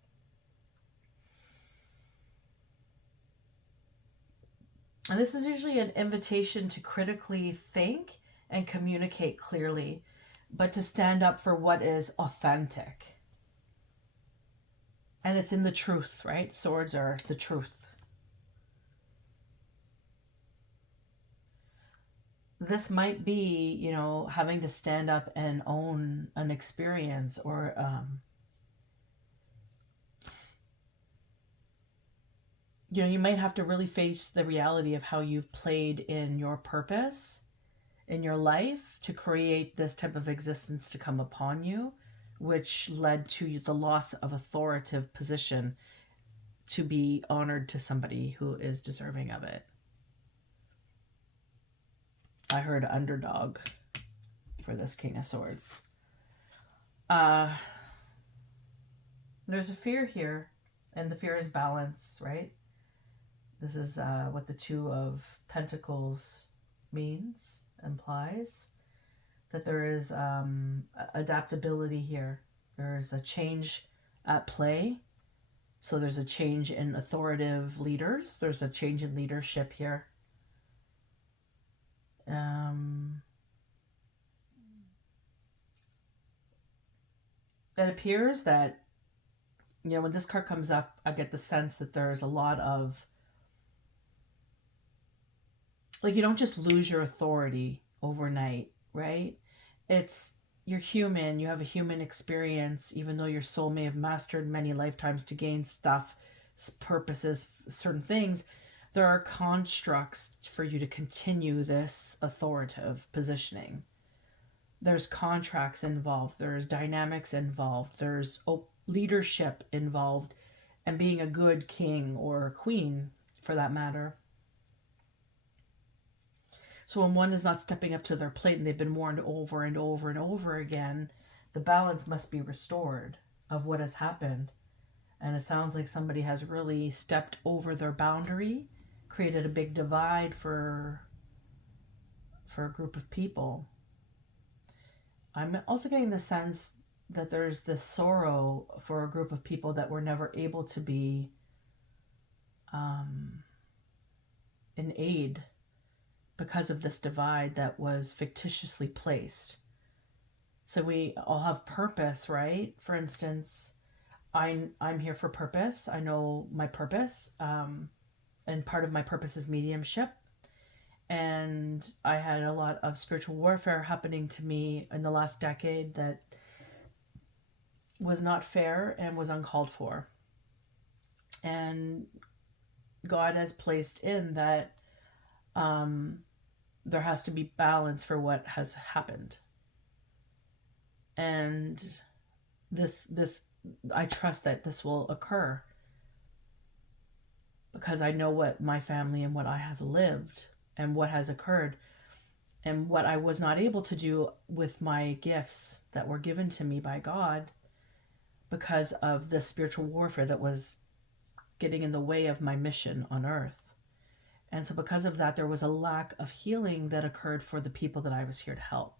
And this is usually an invitation to critically think and communicate clearly, but to stand up for what is authentic. And it's in the truth, right? Swords are the truth. This might be, having to stand up and own an experience, or you might have to really face the reality of how you've played in your purpose in your life to create this type of existence to come upon you, which led to the loss of authoritative position to be honored to somebody who is deserving of it. I heard underdog for this King of Swords. There's a fear here, and the fear is balance, right? This is what the Two of Pentacles means, implies. That there is adaptability here. There's a change at play. So there's a change in authoritative leaders. There's a change in leadership here. It appears that, when this card comes up, I get the sense that there's a lot of, like, you don't just lose your authority overnight, right? You're human, you have a human experience, even though your soul may have mastered many lifetimes to gain stuff, purposes, certain things. There are constructs for you to continue this authoritative positioning. There's contracts involved, there's dynamics involved, there's leadership involved, and being a good king or queen, for that matter. So when one is not stepping up to their plate and they've been warned over and over and over again, the balance must be restored of what has happened. And it sounds like somebody has really stepped over their boundary, created a big divide for a group of people. I'm also getting the sense that there's this sorrow for a group of people that were never able to be in aid because of this divide that was fictitiously placed. So we all have purpose, right? For instance, I'm here for purpose. I know my purpose, and part of my purpose is mediumship. And I had a lot of spiritual warfare happening to me in the last decade that was not fair and was uncalled for. And God has placed in that there has to be balance for what has happened. And this I trust that this will occur because I know what my family and what I have lived and what has occurred and what I was not able to do with my gifts that were given to me by God because of the spiritual warfare that was getting in the way of my mission on earth. And so because of that, there was a lack of healing that occurred for the people that I was here to help.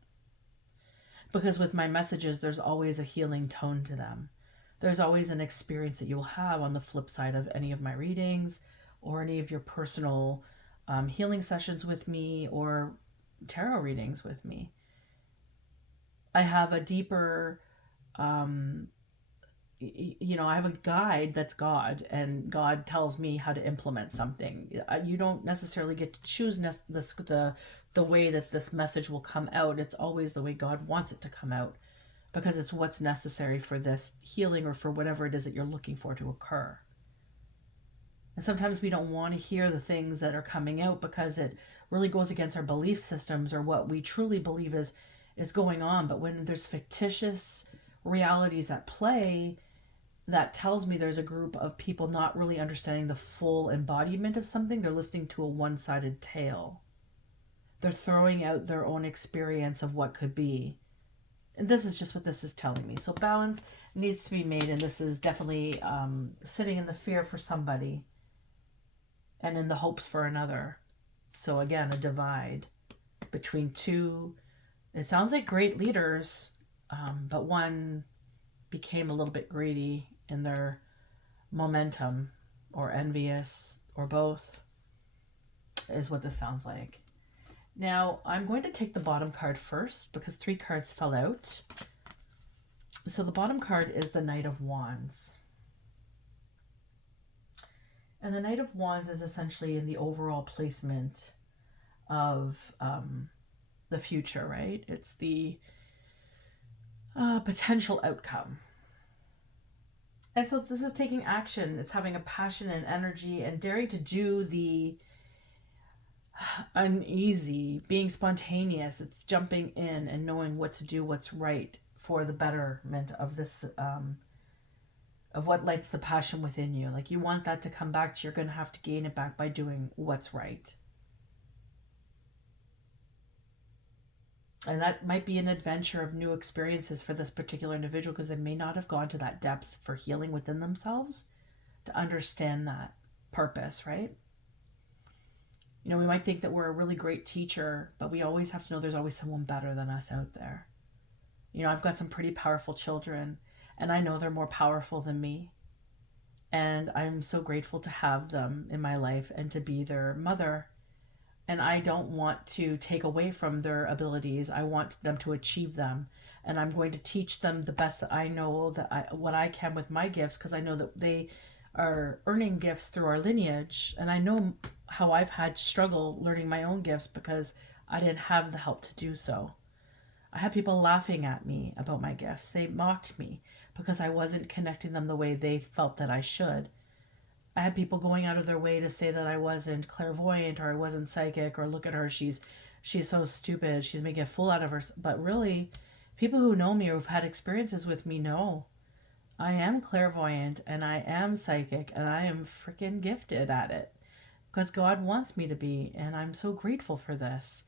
Because with my messages, there's always a healing tone to them. There's always an experience that you'll have on the flip side of any of my readings or any of your personal healing sessions with me or tarot readings with me. I have a deeper, I have a guide that's God, and God tells me how to implement something. You don't necessarily get to choose the way that this message will come out. It's always the way God wants it to come out because it's what's necessary for this healing or for whatever it is that you're looking for to occur. And sometimes we don't want to hear the things that are coming out because it really goes against our belief systems or what we truly believe is going on. But when there's fictitious realities at play, that tells me there's a group of people not really understanding the full embodiment of something. They're listening to a one-sided tale. They're throwing out their own experience of what could be. And this is just what this is telling me. So balance needs to be made, and this is definitely sitting in the fear for somebody and in the hopes for another. So again, a divide between two, it sounds like great leaders, but one became a little bit greedy in their momentum or envious or both is what this sounds like. Now, I'm going to take the bottom card first because 3 cards fell out. So the bottom card is the Knight of Wands. And the Knight of Wands is essentially in the overall placement of the future, right? It's the potential outcome. And so this is taking action. It's having a passion and energy and daring to do the uneasy, being spontaneous. It's jumping in and knowing what to do, what's right for the betterment of this of what lights the passion within you. Like you want that to come back to you, you're going to have to gain it back by doing what's right. And that might be an adventure of new experiences for this particular individual, because they may not have gone to that depth for healing within themselves to understand that purpose, right? You know, we might think that we're a really great teacher, but we always have to know there's always someone better than us out there. You know, I've got some pretty powerful children, and I know they're more powerful than me. And I'm so grateful to have them in my life and to be their mother. And I don't want to take away from their abilities. I want them to achieve them. And I'm going to teach them the best that I know, what I can with my gifts, because I know that they are earning gifts through our lineage. And I know how I've had to struggle learning my own gifts because I didn't have the help to do so. I had people laughing at me about my gifts. They mocked me because I wasn't connecting them the way they felt that I should. I had people going out of their way to say that I wasn't clairvoyant or I wasn't psychic, or look at her, she's so stupid, she's making a fool out of her. But really, people who know me or who've had experiences with me know I am clairvoyant and I am psychic and I am freaking gifted at it because God wants me to be, and I'm so grateful for this.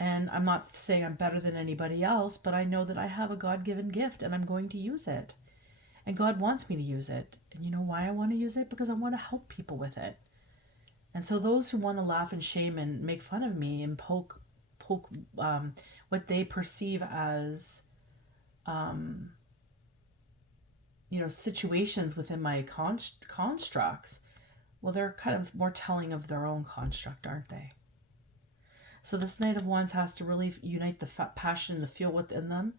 And I'm not saying I'm better than anybody else, but I know that I have a God-given gift and I'm going to use it. And God wants me to use it. And you know why I want to use it? Because I want to help people with it. And so those who want to laugh and shame and make fun of me and poke what they perceive as, situations within my constructs, well, they're kind of more telling of their own construct, aren't they? So this Knight of Wands has to really unite the passion and the fuel within them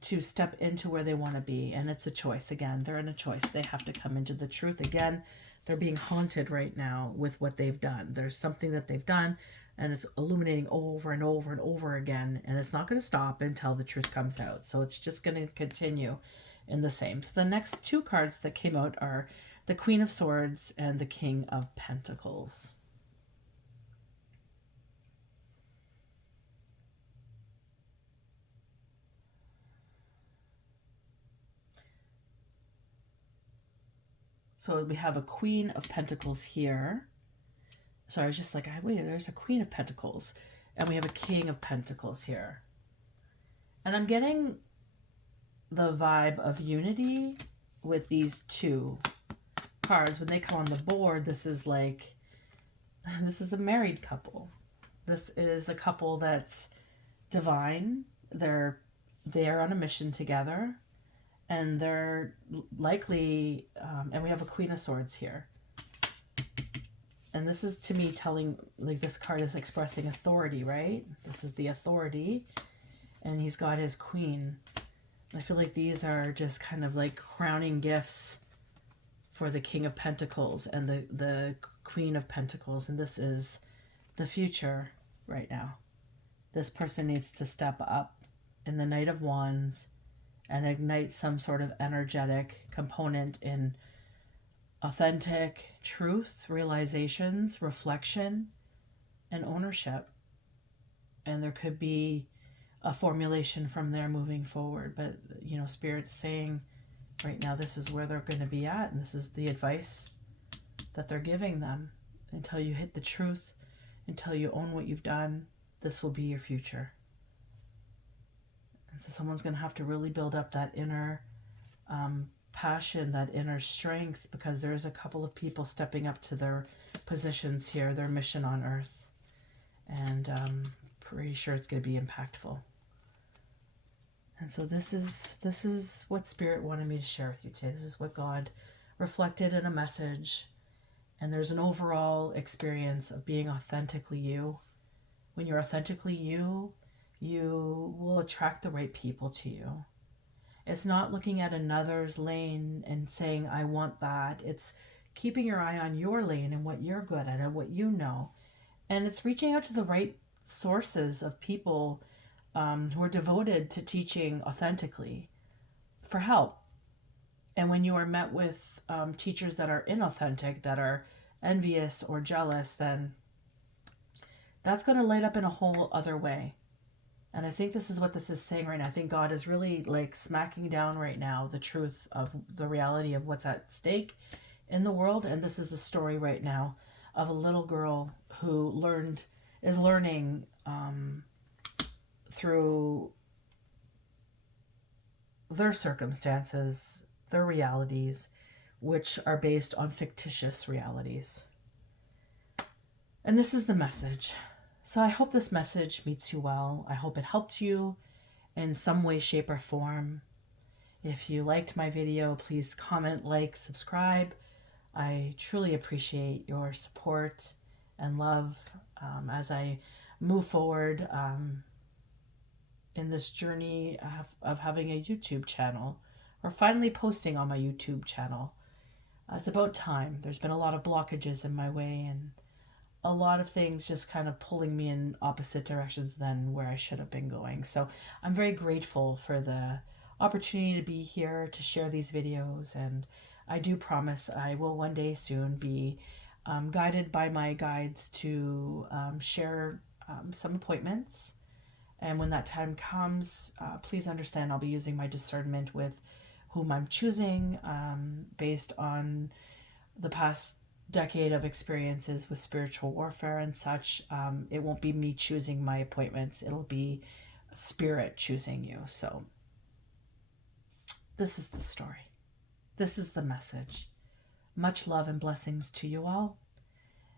to step into where they want to be. And it's a choice. Again, they're in a choice. They have to come into the truth. Again, they're being haunted right now with what they've done. There's something that they've done, and it's illuminating over and over and over again. And it's not going to stop until the truth comes out. So it's just going to continue in the same. So the next two cards that came out are the Queen of Swords and the King of Pentacles. So we have a Queen of Pentacles here. So I was just like, wait, there's a Queen of Pentacles. And we have a King of Pentacles here. And I'm getting the vibe of unity with these two cards. When they come on the board, this is a married couple. This is a couple that's divine. They are on a mission together. And they're likely, and we have a Queen of Swords here. And this is, to me, telling, like, this card is expressing authority, right? This is the authority. And he's got his queen. I feel like these are just kind of like crowning gifts for the King of Pentacles and the Queen of Pentacles. And this is the future right now. This person needs to step up in the Knight of Wands and ignite some sort of energetic component in authentic truth, realizations, reflection, and ownership. And there could be a formulation from there moving forward. But, Spirit's saying right now this is where they're going to be at, and this is the advice that they're giving them. Until you hit the truth, until you own what you've done, this will be your future. And so someone's going to have to really build up that inner passion, that inner strength, because there's a couple of people stepping up to their positions here, their mission on earth. And pretty sure it's going to be impactful. And so this is what Spirit wanted me to share with you today. This is what God reflected in a message. And there's an overall experience of being authentically you. When you're authentically you, you will attract the right people to you. It's not looking at another's lane and saying, I want that. It's keeping your eye on your lane and what you're good at and what you know. And it's reaching out to the right sources of people who are devoted to teaching authentically for help. And when you are met with teachers that are inauthentic, that are envious or jealous, then that's going to light up in a whole other way. And I think this is what this is saying right now. I think God is really like smacking down right now the truth of the reality of what's at stake in the world. And this is a story right now of a little girl who is learning through their circumstances, their realities, which are based on fictitious realities. And this is the message. So I hope this message meets you well. I hope it helped you in some way, shape, or form. If you liked my video, please comment, like, subscribe. I truly appreciate your support and love as I move forward in this journey of having a YouTube channel, or finally posting on my YouTube channel. It's about time. There's been a lot of blockages in my way, and a lot of things just kind of pulling me in opposite directions than where I should have been going. So I'm very grateful for the opportunity to be here to share these videos, and I do promise I will one day soon be guided by my guides to share some appointments. And when that time comes, please understand I'll be using my discernment with whom I'm choosing based on the past decade of experiences with spiritual warfare and such. It won't be me choosing my appointments. It'll be spirit choosing you. So this is the story. This is the message. Much love and blessings to you all.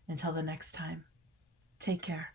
Until the next time, take care.